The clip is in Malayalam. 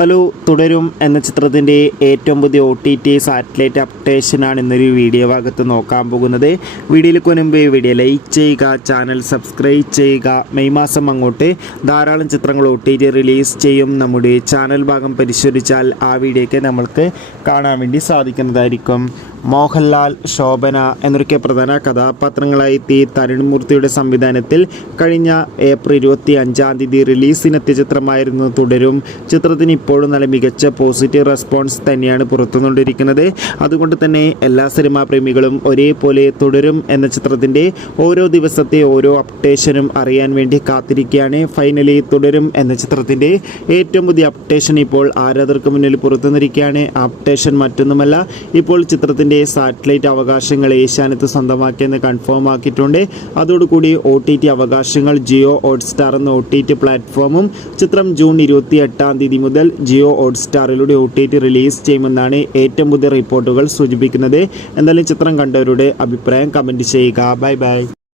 ഹലോ തുടരും എന്ന ചിത്രത്തിൻ്റെ ഏറ്റവും പുതിയ OTT സാറ്റലൈറ്റ് അപ്ഡേഷനാണ് ഇന്നൊരു വീഡിയോ ഭാഗത്ത് നോക്കാൻ പോകുന്നത്. വീഡിയോയിലേക്ക് മുൻപ് വീഡിയോ ലൈക്ക് ചെയ്യുക, ചാനൽ സബ്സ്ക്രൈബ് ചെയ്യുക. മെയ് മാസം അങ്ങോട്ട് ധാരാളം ചിത്രങ്ങൾ OTT റിലീസ് ചെയ്യും. നമ്മുടെ ചാനൽ ഭാഗം പരിശോധിച്ചാൽ ആ വീഡിയോയ്ക്ക് നമ്മൾക്ക് കാണാൻ വേണ്ടി സാധിക്കുന്നതായിരിക്കും. മോഹൻലാൽ, ശോഭന എന്നൊക്കെ പ്രധാന കഥാപാത്രങ്ങളായി തരുൺമൂർത്തിയുടെ സംവിധാനത്തിൽ കഴിഞ്ഞ ഏപ്രിൽ 25 റിലീസിനെത്തിയ ചിത്രമായിരുന്നു തുടരും. ചിത്രത്തിന് ഇപ്പോഴും നല്ല മികച്ച പോസിറ്റീവ് റെസ്പോൺസ് തന്നെയാണ് പുറത്തുകൊണ്ടിരിക്കുന്നത്. അതുകൊണ്ട് തന്നെ എല്ലാ സിനിമാ പ്രേമികളും ഒരേപോലെ തുടരും എന്ന ചിത്രത്തിൻ്റെ ഓരോ ദിവസത്തെ ഓരോ അപ്ഡേഷനും അറിയാൻ വേണ്ടി കാത്തിരിക്കുകയാണ്. ഫൈനലി തുടരും എന്ന ചിത്രത്തിൻ്റെ ഏറ്റവും പുതിയ അപ്ഡേഷൻ ഇപ്പോൾ ആരാധകർക്ക് മുന്നിൽ പുറത്തുവന്നിരിക്കുകയാണ്. അപ്ഡേഷൻ മറ്റൊന്നുമല്ല, ഇപ്പോൾ ചിത്രത്തിൻ്റെ സാറ്റലൈറ്റ് അവകാശങ്ങൾ ഏഷ്യാനെറ്റ് സ്വന്തമാക്കിയെന്ന് കൺഫേം ആക്കിയിട്ടുണ്ട്. അതോടുകൂടി OTT അവകാശങ്ങൾ ജിയോ ഹോട്ട്സ്റ്റാർ എന്ന OTT പ്ലാറ്റ്ഫോമും ചിത്രം ജൂൺ 28 മുതൽ ജിയോ ഹോട്ട്സ്റ്റാറിലൂടെ OTT റിലീസ് ചെയ്യുമെന്നാണ് ഏറ്റവും പുതിയ റിപ്പോർട്ടുകൾ സൂചിപ്പിക്കുന്നത്. എന്തായാലും ചിത്രം കണ്ടവരുടെ അഭിപ്രായം കമൻറ്റ് ചെയ്യുക. Bye bye.